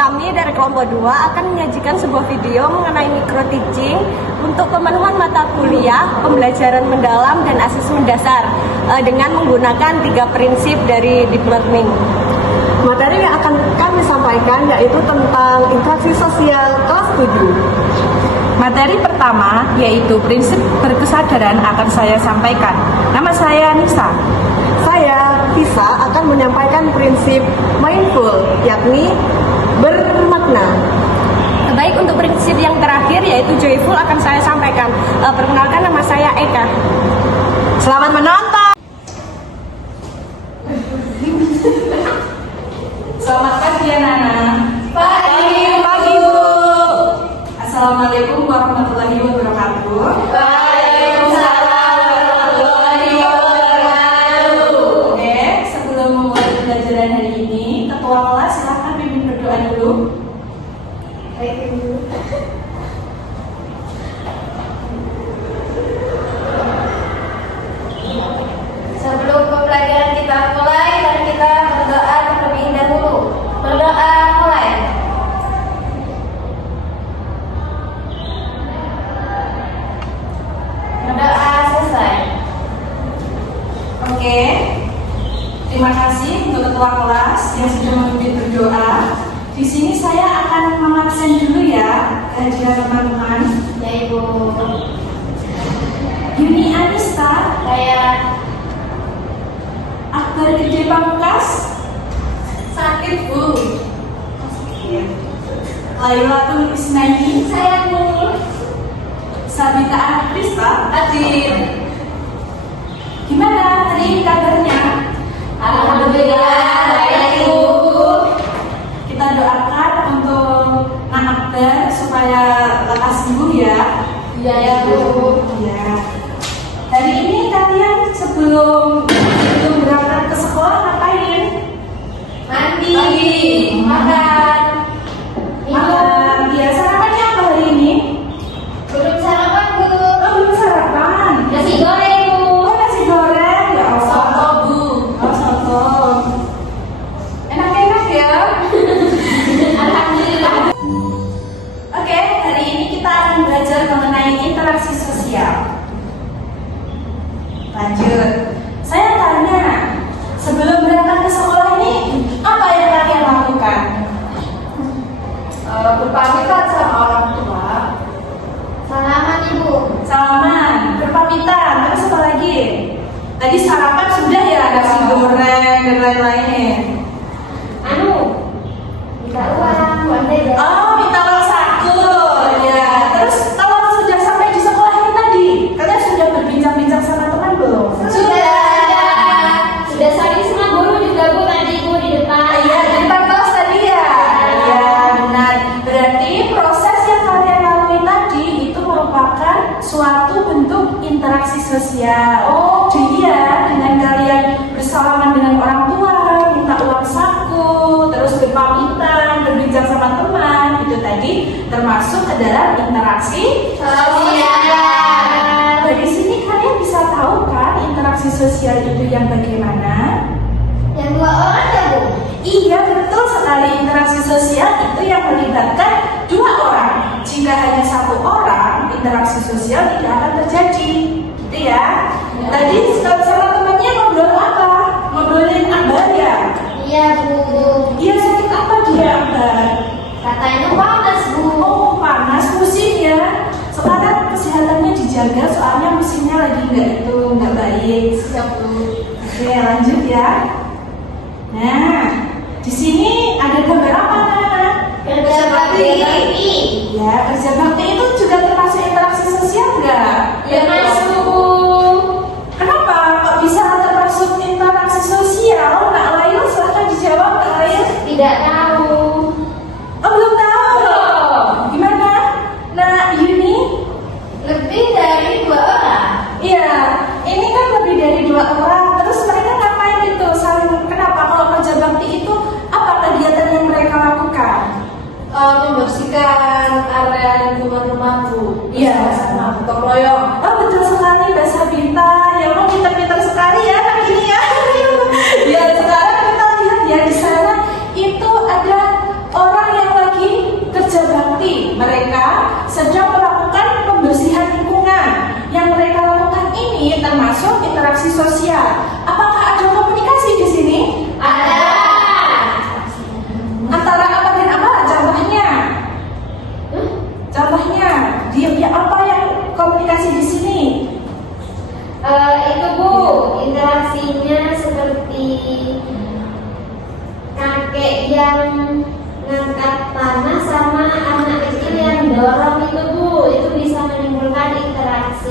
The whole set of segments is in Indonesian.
Kami dari kelompok 2 akan menyajikan sebuah video mengenai micro teaching untuk pemenuhan mata kuliah, pembelajaran mendalam dan asesmen dasar dengan menggunakan 3 prinsip dari deep learning. Materi yang akan kami sampaikan yaitu tentang interaksi sosial kelas 7. Materi pertama yaitu prinsip berkesadaran akan saya sampaikan. Nama saya Nisa. Saya, Tisa, akan menyampaikan prinsip mindful, yakni bermakna. Baik, untuk prinsip yang terakhir yaitu joyful akan saya sampaikan. Perkenalkan, nama saya Eka. Selamat menonton. Selamat pagi anak-anak. Pagi Bu. Assalamualaikum warahmatullahi wabarakatuh. Waalaikumsalam warahmatullahi wabarakatuh. Oke, sebelum memulai pembelajaran hari ini, ketua kelas silahkan pimpin berdoa dulu. Sebelum pembelajaran kita mulai, mari kita berdoa terlebih dahulu. Berdoa mulai. Berdoa selesai. Oke, terima kasih untuk ketua kelas yang sudah memimpin berdoa. Di sini saya akan mengabsen dulu ya, kehadiran teman-teman. Ya Ibu. Yuni Anista, Saya Akbar Gede Pamungkas, sakit Bu. Lailatul Isnaini, Saya Bu. Sabita Akrista. Hadir. Gimana hari ini kabarnya? Alhamdulillah baik Ibu. Kita doakan untuk Nak Akbar supaya lekas sembuh ya. Ya Bu. Ya. Hari ini kalian sebelum berangkat ke sekolah ngapain? Mandi. Makan. Makan. Ya, sarapannya apa hari ini? Belum sarapan Bu. Oh, belum sarapan. Nasi goreng Bu. Oh, nasi goreng. Ya Allah. Soto Bu. Oh, soto. Enak-enak ya. Alhamdulillah. Oke, hari ini kita akan belajar mengenai interaksi sosial. Lanjut. Saya tanya, sebelum berangkat ke sekolah ini, apa yang kalian lakukan? Berpamitan sama orang tua. Salaman Ibu. Salaman, berpamitan, terus apa lagi? Tadi sarapan sudah ya, nasi goreng dan lain-lain. Minta uang, ya. Oh, minta uang saku. Ya, terus kalau sudah sampai di sekolah ini tadi, kalian sudah berbincang-bincang sama teman belum? Sudah saling sama guru juga Bu tadi Bu di depan. Iya, di depan kelas tadi ya. Iya, benar. Berarti proses yang kalian lalui tadi itu merupakan suatu bentuk interaksi sosial. Oh. Jadi ya, dengan kalian bersalaman dengan orang tua, minta uang saku, terus berpamitan, berbincang sama teman, itu tadi termasuk adalah interaksi Sosial. Dari sini kalian bisa tahu kan interaksi sosial itu yang bagaimana? Yang 2 orang ya Bu. Iya, betul sekali. Interaksi sosial itu yang melibatkan 2 orang. Jika hanya 1 orang, interaksi sosial tidak akan terjadi. Gitu ya. Tadi sama temannya ngobrol apa? Ngobrolin Akbar ya? Iya Bu. Iya, sakit apa dia Akbar? Katanya panas Bu. Oh, panas, musim ya. Sekarang kesehatannya dijaga soalnya musimnya lagi nggak baik. Siap Bu. Oke, lanjut ya. Nah, di sini ada gambar apa, anak-anak? Kerja bakti. Ya, kerja bakti itu juga termasuk interaksi sosial nggak? Ya masuk. Kenapa kok bisa termasuk interaksi sosial? Nak Lail, silahkan dijawab, Nak Lail. Tidak tahu. Oh, belum tahu. Belum. Gimana? Nah, Yuni? Lebih dari 2 orang. Iya, ini kan lebih dari 2 orang. Terus mereka ngapain itu? Saling kenapa? Kalau kerja bakti itu apa kegiatan yang mereka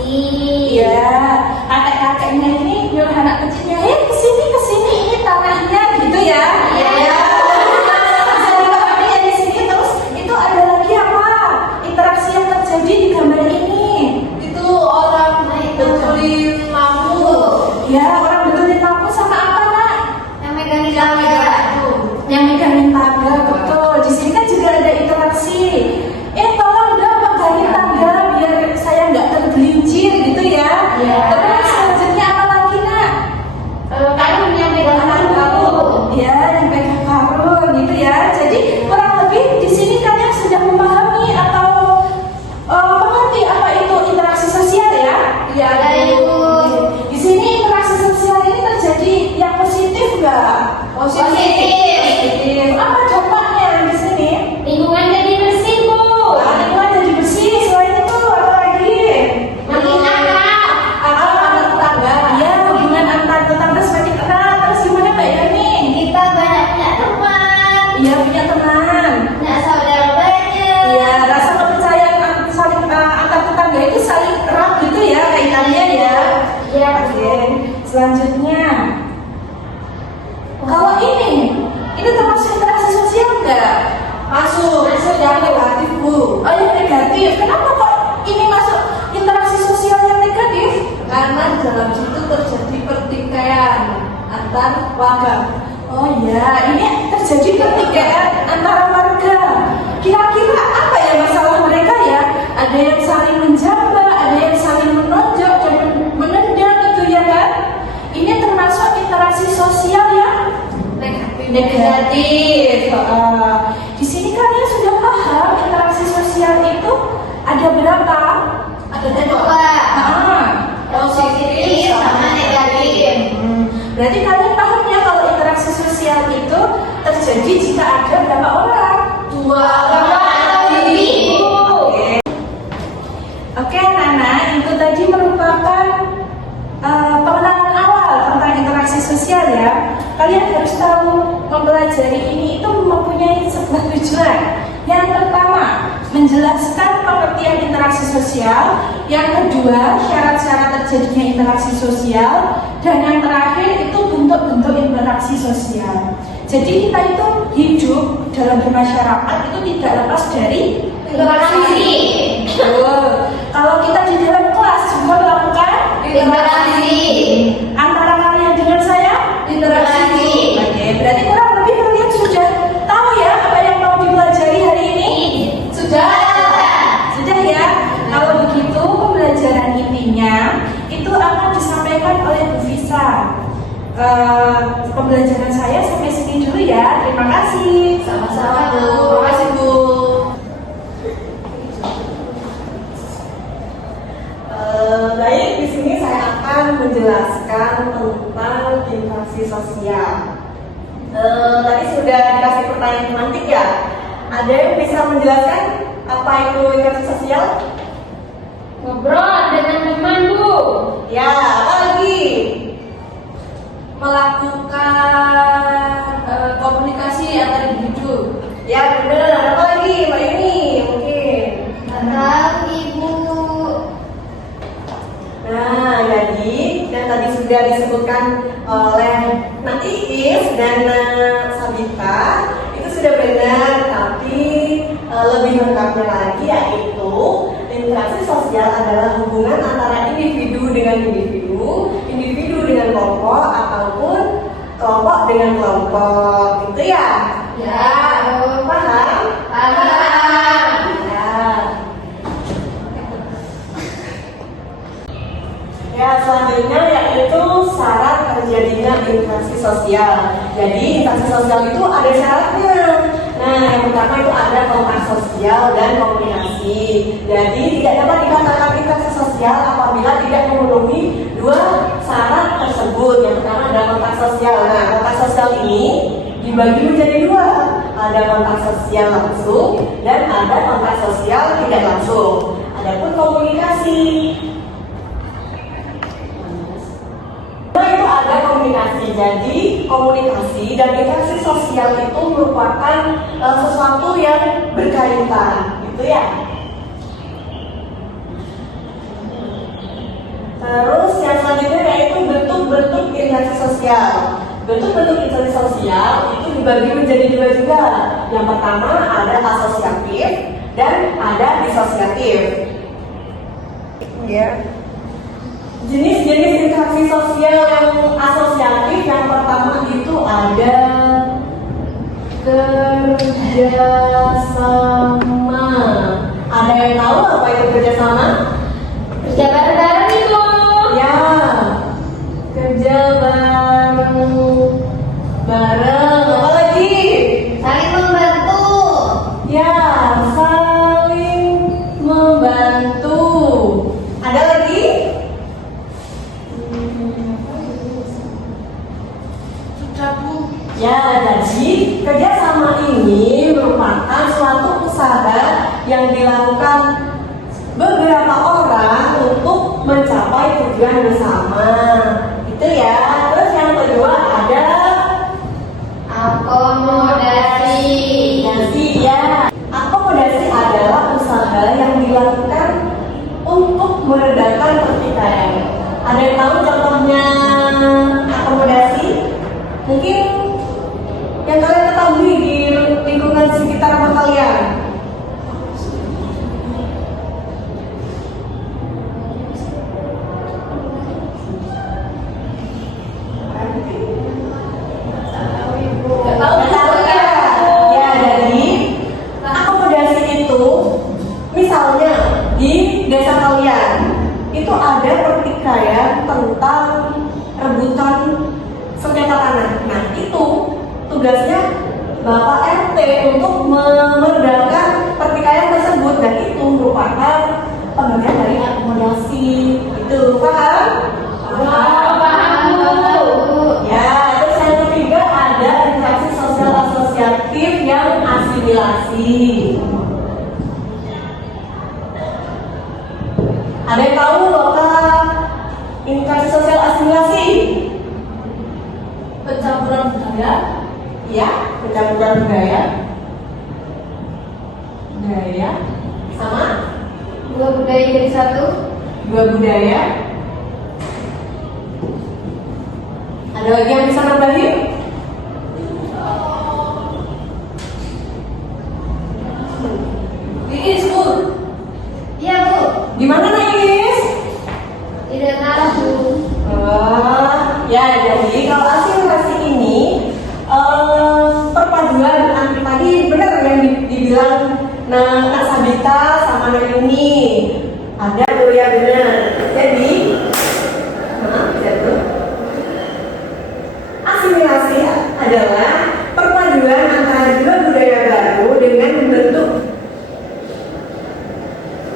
Iya, kakek-kakeknya ini nyuruh anak kecilnya, kesini, ini tanahnya, gitu ya. Iya. Bisa dipahami ya di sini. Terus itu ada lagi apa? Interaksi yang terjadi di gambar ini. Itu orang betulin lampu. Ya, orang betulin lampu sama apa, Nak? Yang megangin tangga. Yang megangin tangga, betul. Di sini kan juga ada interaksi. Tolong dong megangin tangga biar saya nggak tergelincir, gitu ya. Iya. Terus selanjutnya apa lagi, Nak? Karung yang megang karung. Ya, yang pegang karung gitu ya. Jadi kurang lebih di sini kalian sudah memahami atau mengerti apa itu interaksi sosial ya? Iya, Ibu. Di sini interaksi sosial ini terjadi yang positif nggak? Positif. Apa dampaknya di sini? Lingkungan jadi bersih, Bu. Lingkungan jadi bersih. Selain itu apa lagi? Makin akrab. Antar tetangga. Ya, hubungan antar tetangga semakin erat. Terus gimana Mbak Yani? Kita banyak punya teman. Iya, punya teman. Punya saudara banyak. Iya, rasa kepercayaan saling antar tetangga itu saling erat gitu ya kaitannya ya. Iya. Oke, selanjutnya kalau ini termasuk interaksi sosial enggak? Masuk yang negatif Bu. Oh yang negatif. Kenapa kok ini masuk interaksi sosial yang negatif? Karena dalam situ terjadi pertikaian antar warga. Oh ya, ini terjadi pertikaian antara warga. Kira-kira apa ya masalah mereka ya? Ada yang saling menjamba, ada yang saling menonjok dan menendang gitu ya kan? Ini termasuk interaksi sosial yang negatif. Di sini kalian sudah paham interaksi sosial itu ada berapa? Ada dua. Positif sama negatif. Berarti kalian paham ya kalau interaksi sosial itu terjadi jika ada berapa orang? Dua orang atau lebih. Oke, anak-anak, itu tadi merupakan pengenalan awal tentang interaksi sosial ya. Kalian harus tahu mempelajari ini itu mempunyai sebuah tujuan. Yang pertama, menjelaskan pengertian interaksi sosial. Yang kedua, syarat-syarat terjadinya interaksi sosial. Dan yang terakhir itu bentuk-bentuk interaksi sosial. Jadi kita itu hidup dalam bermasyarakat itu tidak lepas dari Interaksi. Kalau kita di dalam kelas juga melakukan Interaksi. antara kalian dengan saya Interaksi. Oke, berarti kurang lebih kalian sudah tahu ya apa yang mau dipelajari hari ini? Sudah. Sudah ya. Kalau begitu pembelajaran intinya itu akan disampaikan oleh Bu Visa. Pembelajaran saya sampai sini dulu ya. Terima kasih. Sama-sama, Bu. Terima kasih Bu. Baik, di sini saya akan menjelaskan tentang interaksi sosial. Tadi sudah dikasih pertanyaan semantik ya. Ada yang bisa menjelaskan apa itu interaksi sosial? Ngobrol dengan teman, Bu. Ya, apa lagi? Melakukan komunikasi antar individu. Ya benar. Apa lagi, Mbak Yuni? Mungkin. Tentang Ibu. Nah, jadi dan tadi sudah disebutkan oleh Nak Iis dan Sabita itu sudah benar, tapi lebih lengkapnya lagi yaitu interaksi sosial adalah hubungan antara individu dengan individu, individu dengan kelompok ataupun kelompok dengan kelompok, gitu ya? Ya. Paham? Paham. Ya, selanjutnya yaitu syarat terjadinya interaksi sosial. Jadi interaksi sosial itu ada syaratnya. Nah, yang pertama itu ada kontak sosial dan komunikasi. Jadi tidak dapat dikatakan interaksi sosial apabila tidak memenuhi dua syarat tersebut. Yang pertama ada kontak sosial. Nah, kontak sosial ini dibagi menjadi dua. Ada kontak sosial langsung dan ada kontak sosial tidak langsung. Adapun komunikasi. Itu ada komunikasi. Jadi komunikasi dan interaksi sosial itu merupakan sesuatu yang berkaitan, gitu ya. Terus yang selanjutnya yaitu bentuk-bentuk interaksi sosial. Bentuk-bentuk interaksi sosial itu dibagi menjadi dua juga. Yang pertama ada asosiatif dan ada disosiatif. Ya. Jenis-jenis interaksi sosial yang asosiatif yang pertama itu ada kerjasama. Ada yang tahu apa itu kerjasama? Kerja bareng-bareng itu. Ya, kerja bareng. Apa lagi? Saling membantu. Ya, saling membantu. Ada lagi? Ya, jadi kerjasama ini merupakan suatu usaha yang dilakukan beberapa orang untuk mencapai tujuan bersama. Itu ya. Terus yang kedua ada Akomodasi. akomodasi ya. Akomodasi adalah usaha yang dilakukan untuk meredakan pertikaian. Ada yang tahu contohnya akomodasi? Mungkin yang kalian ketahui di lingkungan sekitar rumah kalian. Tahu ya? Ya, jadi akomodasi itu misalnya di desa kalian itu ada pertikaian tentang rebutan sengketa tanah. Nah, itu tugasnya Bapak RT untuk meredakan pertikaian tersebut, dan itu merupakan pembagian dari akomodasi. Itu paham? Paham, Bu. Ya, terus yang ketiga ada interaksi sosial asosiatif yang asimilasi. Ada yang tahu apa interaksi sosial asimilasi? Pencampuran budaya. Ya, pencampuran budaya. Budaya sama Dua budaya jadi satu. dua budaya. Ada lagi yang bisa nambahin? Iis, Bu. Iya, Bu. Gimana Iis? Tidak tahu, Bu. Ya, jadi kalau asimilasi ini perpaduan tadi benar yang dibilang Kak Sabita sama Yuni. Ada tuh ya, benar. Jadi, asimilasi adalah perpaduan antara dua budaya baru dengan membentuk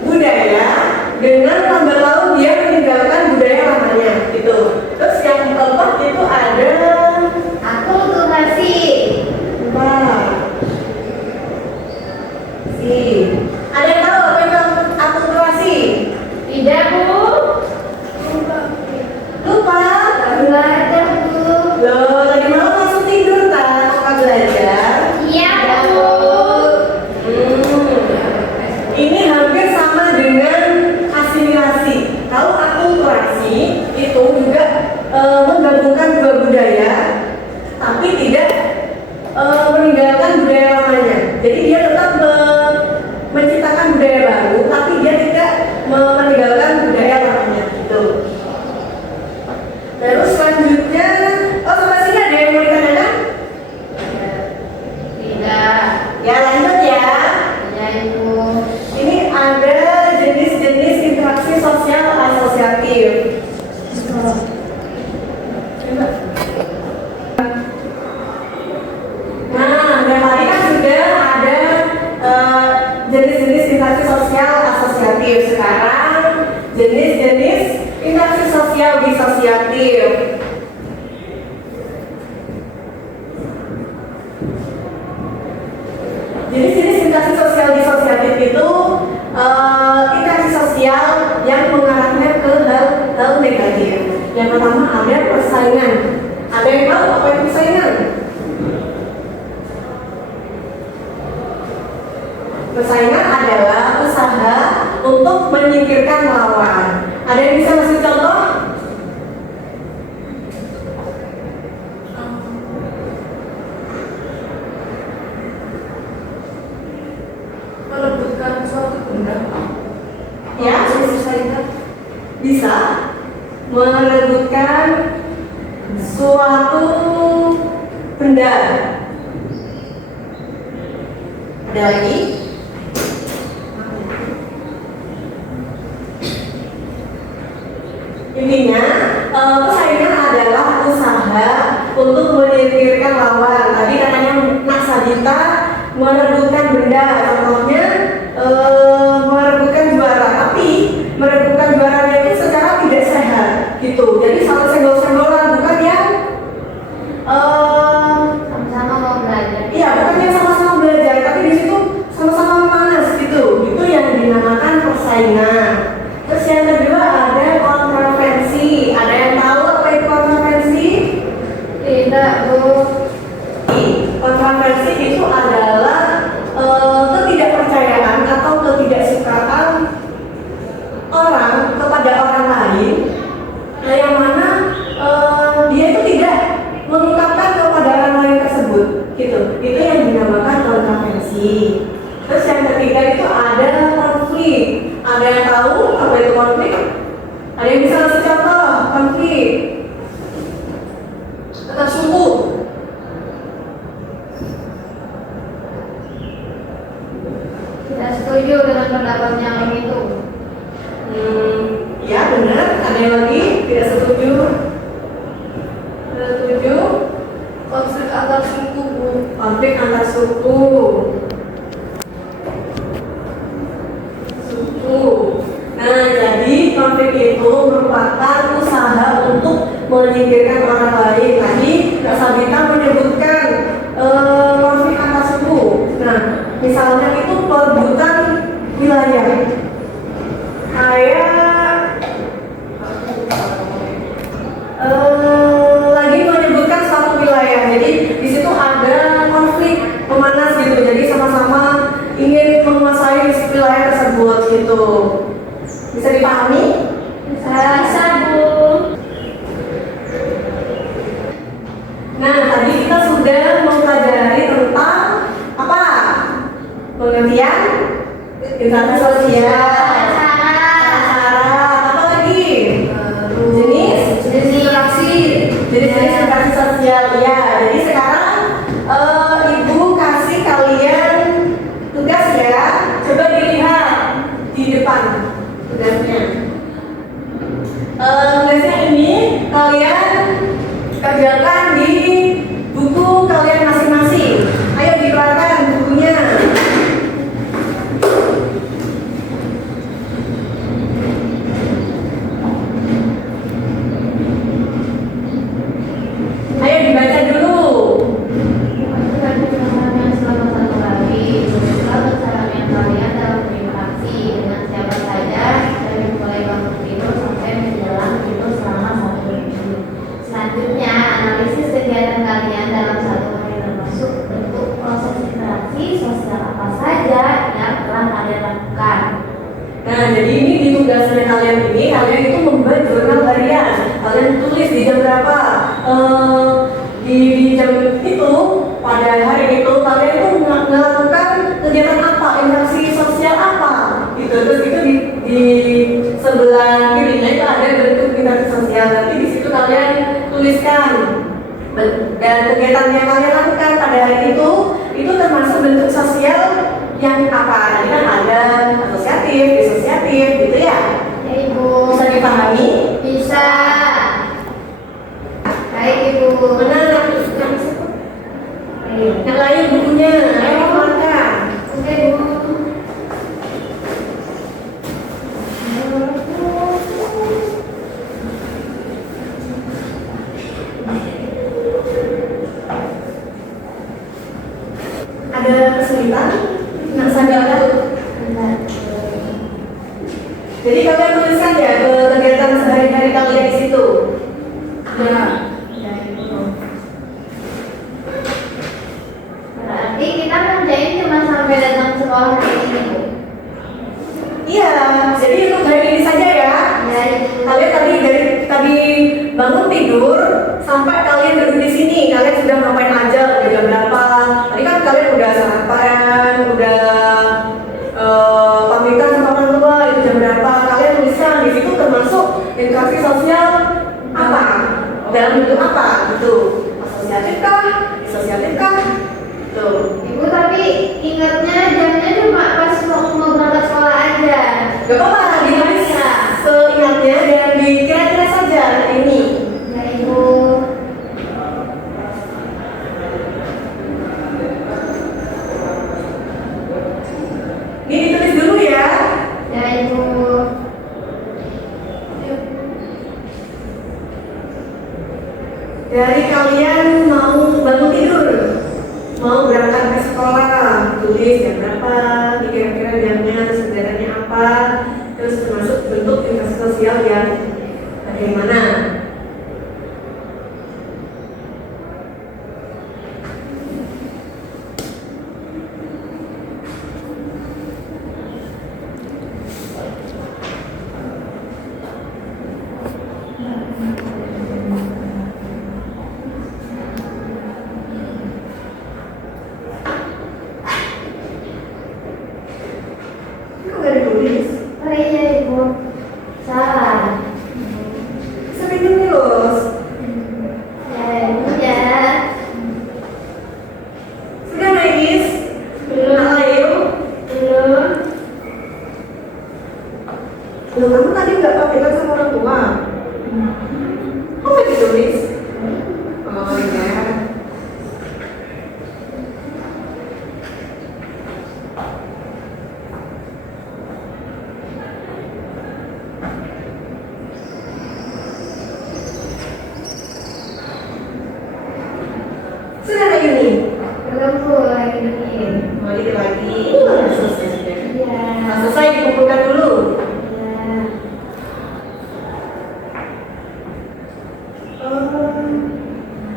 budaya dengan lambat laun dia meninggalkan budaya lamanya gitu. Terus yang keempat itu ada Akulturasi. ada yang tahu apa itu akulturasi? Tidak, Bu. Lupa? Belajar, Bu. Loh, tadi malam langsung tidur tak? Apa belajar? Iya, Bu. Ini hampir sama dengan asimilasi. Tahu akulturasi itu juga menggabungkan dua budaya, tapi tidak meninggalkan budaya lamanya. Jadi dia tetap menciptakan budaya baru, tapi dia tidak meninggalkan budaya lamanya. Gitu. Terus selanjutnya, sampai sini ada yang mau ditanyakan? Tidak. Ya, lanjut ya. Ya, Ibu. Ini ada jenis-jenis interaksi sosial asosiatif. Nah, dan tadi kan sudah ada jenis-jenis interaksi sosial asosiatif. Sekarang jenis-jenis interaksi sosial disosiatif. Jenis-jenis interaksi sosial disosiatif itu interaksi sosial yang mengarahnya ke hal negatif. Yang pertama ada persaingan. Ada yang tahu apa itu persaingan? Persaingan adalah usaha untuk menyingkirkan lawan. Ada yang bisa kasih contoh? Merebutkan suatu benda. Ya, bisa merebutkan suatu benda. Ada lagi? Intinya, persaingan adalah usaha untuk menyingkirkan lawan. Tadi katanya Nak Sadita merebutkan benda, contohnya merebutkan juara, tapi merebutkan juaranya itu secara tidak sehat, gitu. Jadi saling senggol-senggolan, bukan yang Sama-sama mau belajar. iya, bukan yang sama-sama belajar, tapi di situ sama-sama memanas, gitu. Itu yang dinamakan persaingan. Terus yang kedua ada kontroversi. Ada yang tahu apa itu kontroversi? Tidak, Bu. Kontroversi itu adalah ketidakpercayaan atau ketidaksukaan orang kepada orang lain, yang mana dia itu tidak mengungkapkan kepada orang lain tersebut, gitu. Itu yang dinamakan kontroversi. Terus yang ketiga itu ada konflik. Ada yang tahu apa itu konflik? Ada yang bisa kasih contoh konflik? Antar suku. Tidak setuju dengan pendapatnya yang itu. Ya benar. Ada yang lagi tidak setuju? Tidak setuju? Konflik antar suku, Bu. Konflik antar suku. Nah, jadi konflik itu merupakan usaha untuk menyingkirkan orang lain. Tadi Kak Sabita menyebutkan konflik antar suku. Nah, misalnya itu perebutan wilayah. Kayak lagi menyebutkan suatu wilayah. Jadi di situ ada konflik memanas gitu. Jadi sama-sama ingin menguasai wilayah tersebut gitu. Bisa dipahami? Bisa, Bu. Nah, tadi kita sudah mempelajari tentang apa? Pengertian interaksi sosial. Syarat, apa lagi? Jenis jenis interaksi sosial. Ya, jadi sekarang Ibu kasih kalian tugas ya. Coba dilihat di depan tugasnya. Tugasnya ini kalian kerjakan di buku kalian masing-masing. Ayo dikeluarkan bukunya. Ayo dibaca dulu. Selanjutnya, analisis kegiatan kalian dalam satu hari termasuk bentuk proses interaksi sosial apa saja yang telah kalian lakukan. Nah, jadi ini di tugasnya kalian ini, kalian itu membuat jurnal harian. Kalian tulis di jam berapa, di jam itu, pada hari itu kalian itu melakukan kegiatan apa, interaksi sosial apa, gitu. Terus itu di sebelah kirinya itu ada bentuk interaksi sosial. Nanti di situ kalian tuliskan dan kegiatan yang kalian lakukan pada hari itu termasuk bentuk sosial yang apa? Tadi kan ada asosiatif, disosiatif, gitu ya. Ya, Ibu. Bisa dipahami? Bisa. Baik, Ibu. Benar. Yang lain bukunya, ayo dikeluarkan. Oke, Bu. Ada kesulitan? Nak sadar? Jadi kalian tuliskan ya ke kegiatan sehari-hari kalian di situ. Ya. Berarti kita ngerjain cuma sampai datang sekolah hari ini, Bu. Iya, jadi untuk hari ini saja ya. Ya, Ibu. Kalian tadi bangun tidur sampai kalian duduk di sini, kalian sudah ngapain aja? Udah jam berapa? Tadi kan kalian udah sarapan, udah pamitan sama orang tua, itu jam berapa? Kalian tulisan di situ termasuk interaksi sosial apa? Dalam bentuk apa? Gitu. Asosiatif kah? Disosiatif kah? Tuh. Ibu tapi ingatnya jamnya cuma pas mau berangkat sekolah aja. Gak apa-apa, ditulis seingatnya dan dikira-kira saja hari ini. Ya Ibu. Ini ditulis dulu ya. Ya Ibu. Dari kalian mau bangun tidur, mau berangkat ke sekolah, tulis jam berapa, kira-kira jamnya, sebenarnya apa, terus termasuk bentuk interaksi sosial yang bagaimana. Kok nggak ditulis? Oh iya Ibu. Salah. Sering terus. Ya Ibu ya. Sudah nangis? Belum. Nak layu? Belum. Loh, kamu tadi nggak pamitan sama orang tua? Kok nggak ditulis? Oh iya. Sudah lagi nih? Belum Bu lagi bikin. Mau dikit lagi? Udah selesai sudah. Iya. Nah, selesai dikumpulkan dulu. Iya.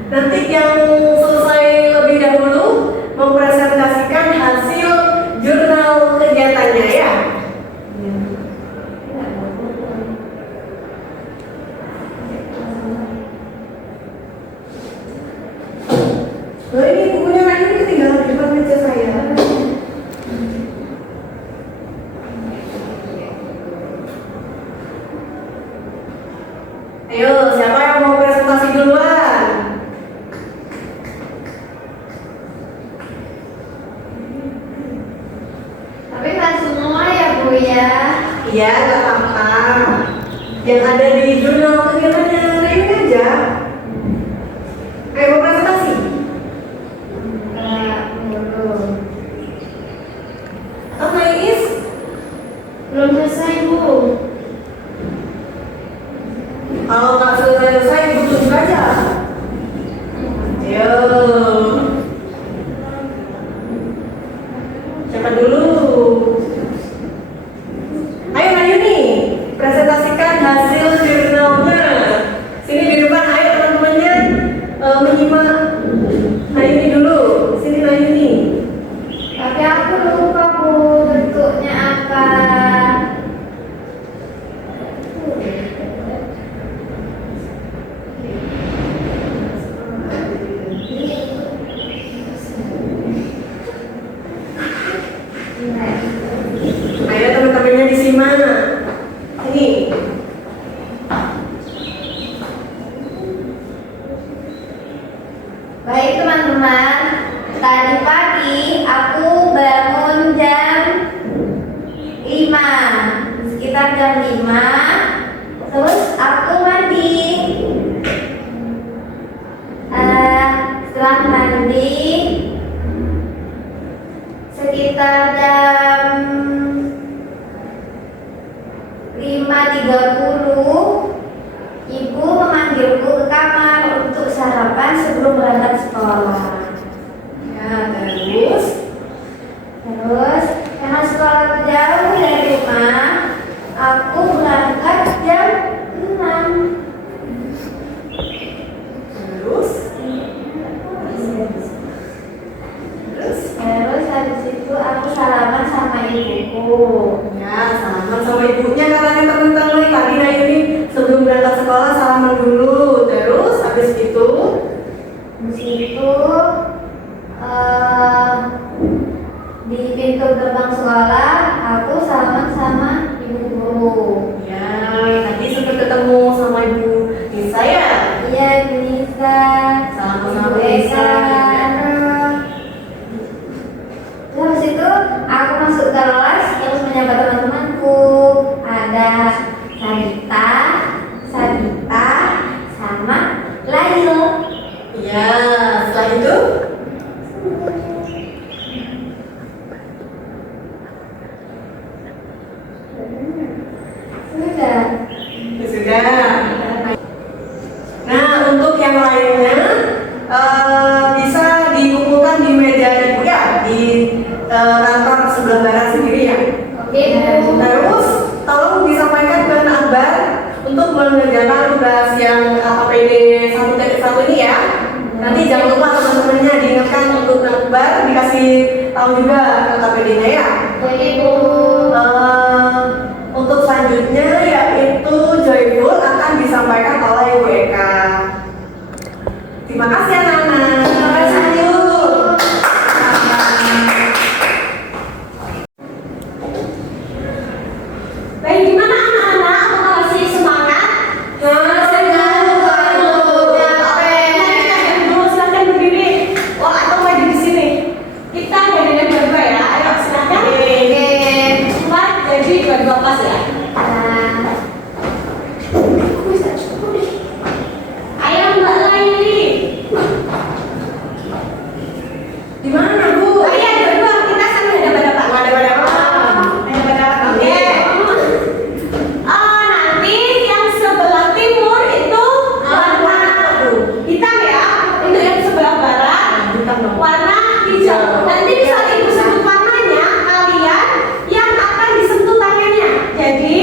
Nanti yang selesai lebih dahulu mempresentasikan hasil jurnal kegiatannya ya. Oh ini bukunya Kak Yuni ketinggalan di depan meja saya. Ayo, siapa yang mau presentasi duluan? Tapi kan semua ya Bu ya. Iya, nggak apa-apa. Yang ada di jurnal kegiatannya Rayuni aja. Ayo mau presentasi. Enggak, belum. Oh, Nais? Belum selesai Bu. Kalau nggak selesai, ibu tunjuk aja. Ayo. Siapa dulu? Ayo Rayuni, presentasikan hasil jurnalnya. Sini di depan, ayo teman-temannya menyimak Rayuni dulu. Sini Rayuni. Tapi aku lupa Bu bentuknya apa. Ayo teman-temannya disimak. Ini. Baik teman-teman, tadi pagi aku bangun jam 5, sekitar jam 5. Terus aku mandi. Setelah mandi sekitar jam 5.30 Ibu memanggilku ke kamar untuk sarapan sebelum berangkat sekolah. Ya, terus. Karena sekolah jauh dari rumah, aku berangkat jam 6. Terus. Terus habis itu aku salaman sama ibuku. Ya, salaman sama ibunya katanya teman-teman. Tadi Rayuni Di situ di pintu gerbang sekolah aku salaman sama ibu guru. Ya, tadi sempat ketemu sama Ibu Nisa ya? Iya, Bu Nisa, Sama-sama, Ibu Bu Nisa. Eka. Terus itu aku masuk ke kelas terus menyapa teman-temanku. Ada Sabita, sama Lail. Ya, setelah itu Sudah. sudah. Nah, untuk yang lainnya bisa dikumpulkan di meja ibu ya, di kantor sebelah barat sendiri ya. Oke, Bu. Terus tolong disampaikan ke Akbar untuk mengerjakan tugas yang KPD 1.1 ini ya. Nanti jangan lupa teman-temannya diingatkan untuk Akbar dikasih tahu juga ke KPD-nya ya. Oke, Bu. Untuk selanjutnya yaitu Joyful akan disampaikan oleh Ibu Eka. Terima kasih anak-anak. Terima kasih Bu. Baik, gimana anak-anak? Apakah masih semangat? Silahkan berdiri. Wah, atau maju di sini. Kita gandengan berdua ya. Ayo silahkan. Empat, jadi dua-dua pas ya. Ayo Mbak Laili. Di mana Bu? Oh iya, dua-dua. Kita sambil hadapan-hadapan. Oke. Nanti yang sebelah timur itu warna hitam ya. Untuk yang sebelah barat warna hijau. Nanti bisa ibu sebut warnanya, kalian yang akan disentuh tangannya. Jadi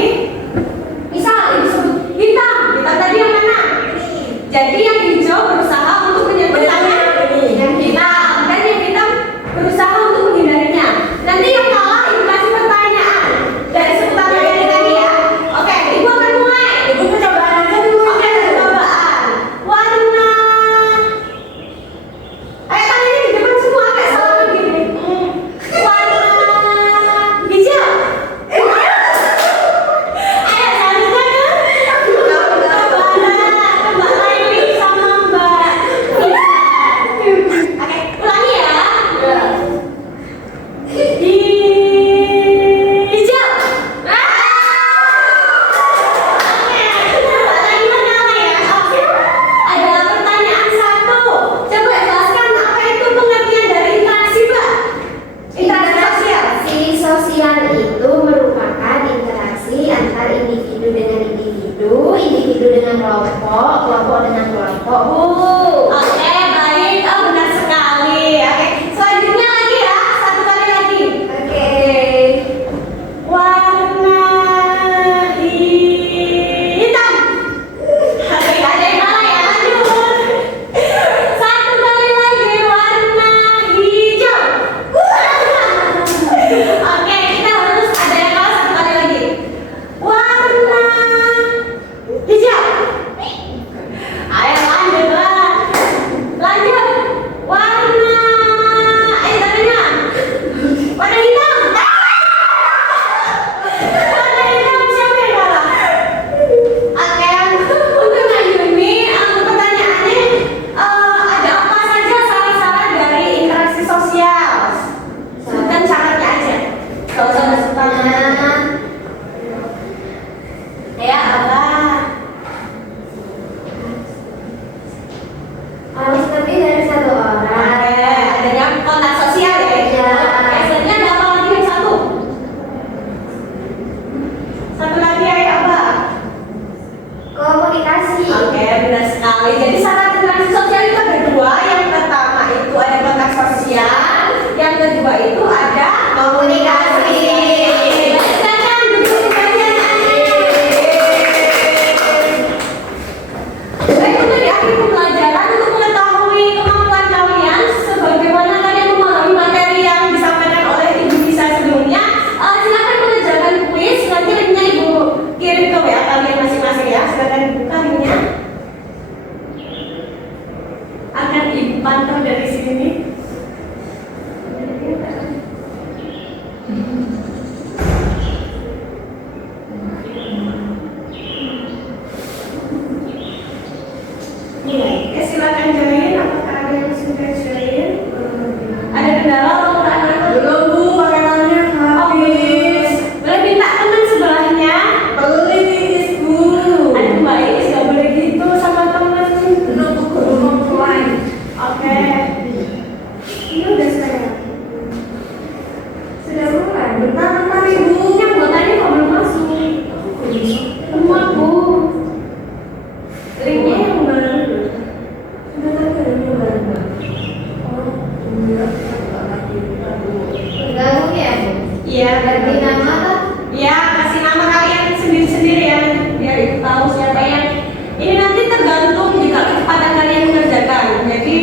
Ganti nama kan? Ya, kasih nama kalian sendiri-sendiri ya, biar itu tahu siapa yang. Ini nanti tergantung jika kecepatan kalian mengerjakan. Jadi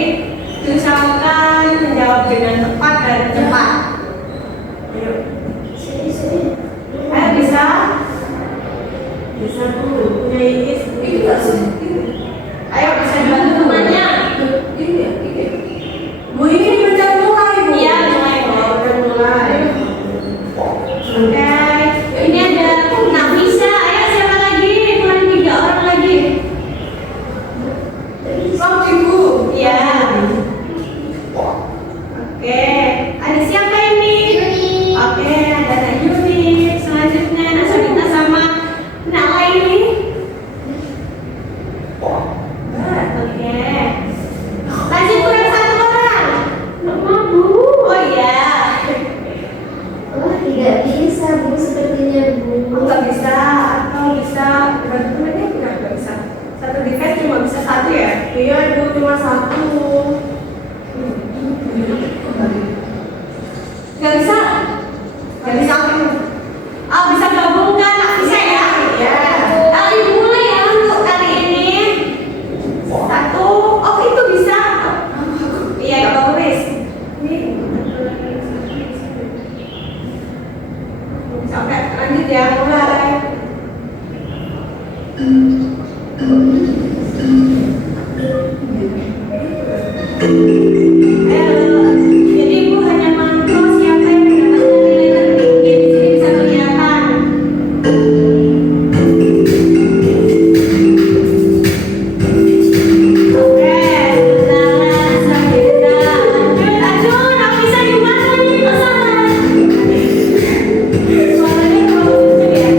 diusahakan menjawab dengan tepat dan cepat. Ayo, ayo bisa? Bisa tuh, punya ini. Ayo bisa dibantu temannya. Bu ini dipencet mulai Bu. Iya, mulai. Udah mulai. Oke, ini ada Nafisa. Ayo siapa lagi? Kurang 3 orang lagi. Stop Ibu. Iya. Oke, ada siapa ini? Oke, ada Kak Yuni. Selanjutnya Nasa Dita sama Nak Laini. Oke. Lanjut kurang 1 orang. Bu. Oh iya. Wah, tidak bisa Bu sepertinya Bu. Nggak bisa, atau bisa berarti temennya nggak bisa. Satu device cuma bisa 1 ya? Iya Ibu cuma 1. Nggak bisa? Nggak bisa apa? Ah, bisa gabungkan, nggak bisa ya? Iya. Ibu mulai ya untuk kali ini. 1, oh itu bisa. Iya, Kak Boris. Ini. Oke, lanjut ya, mulai. Jadi Ibu hanya monitor siapa yang mendapatkan nilai tertinggi. Di sini bisa kelihatan. Oke, Nala, Sabita, lanjut. Aduh, Nafisa gimana nih? Suaranya terlalu kenceng ya?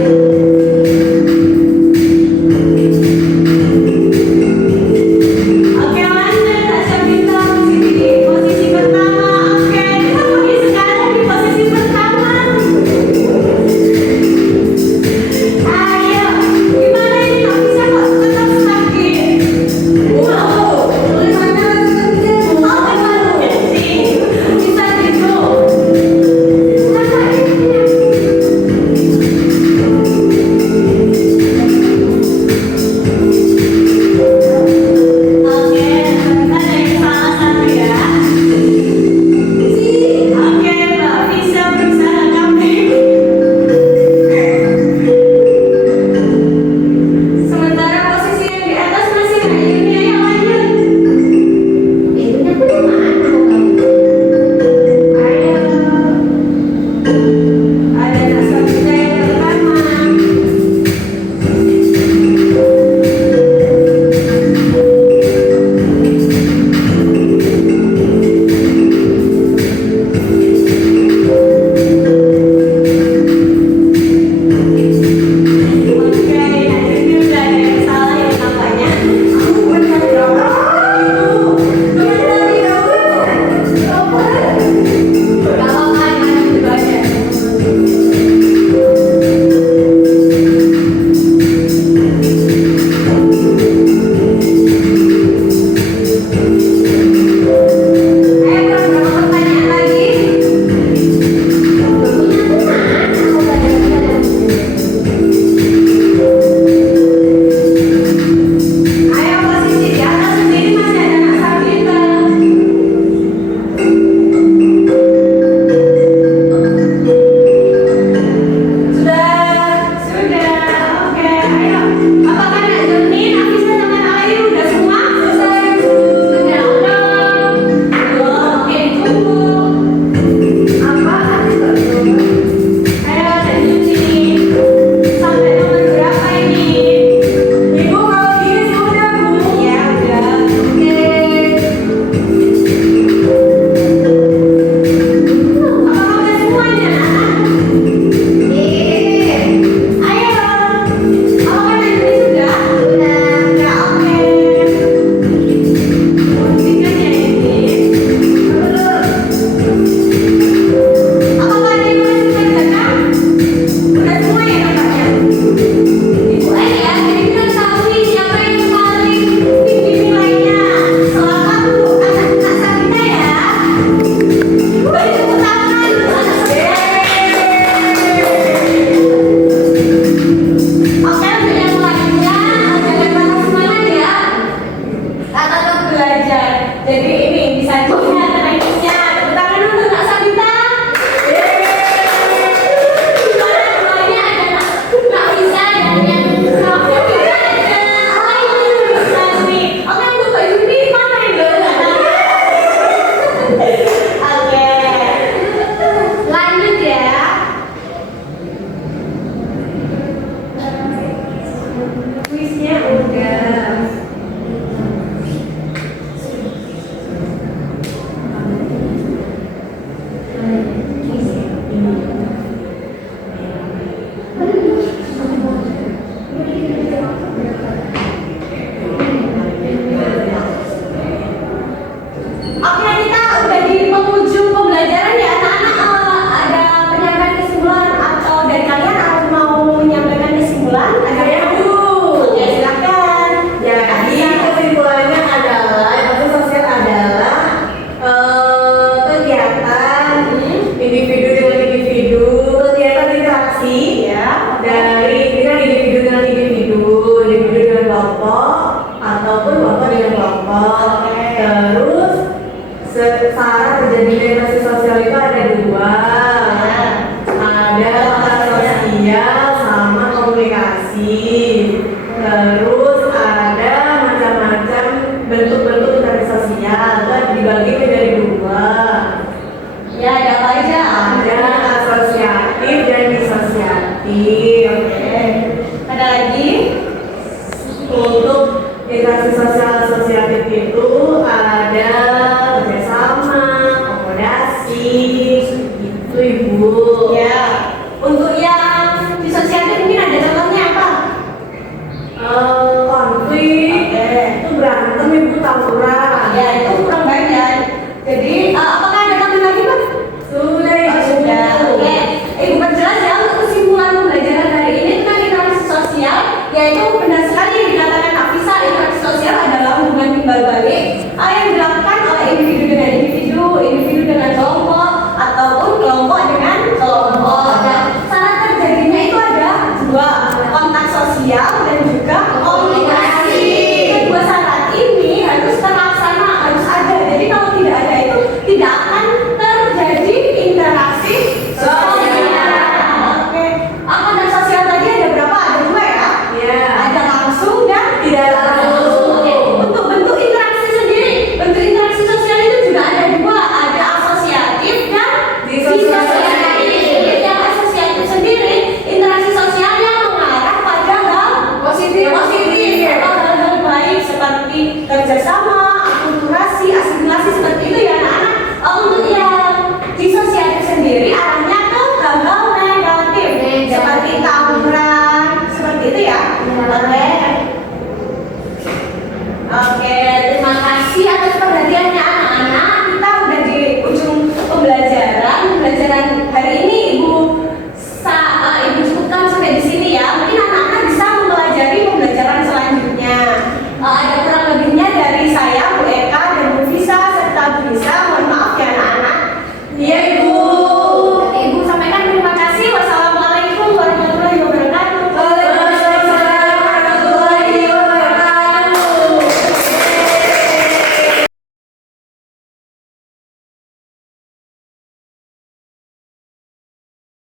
informasi ya dari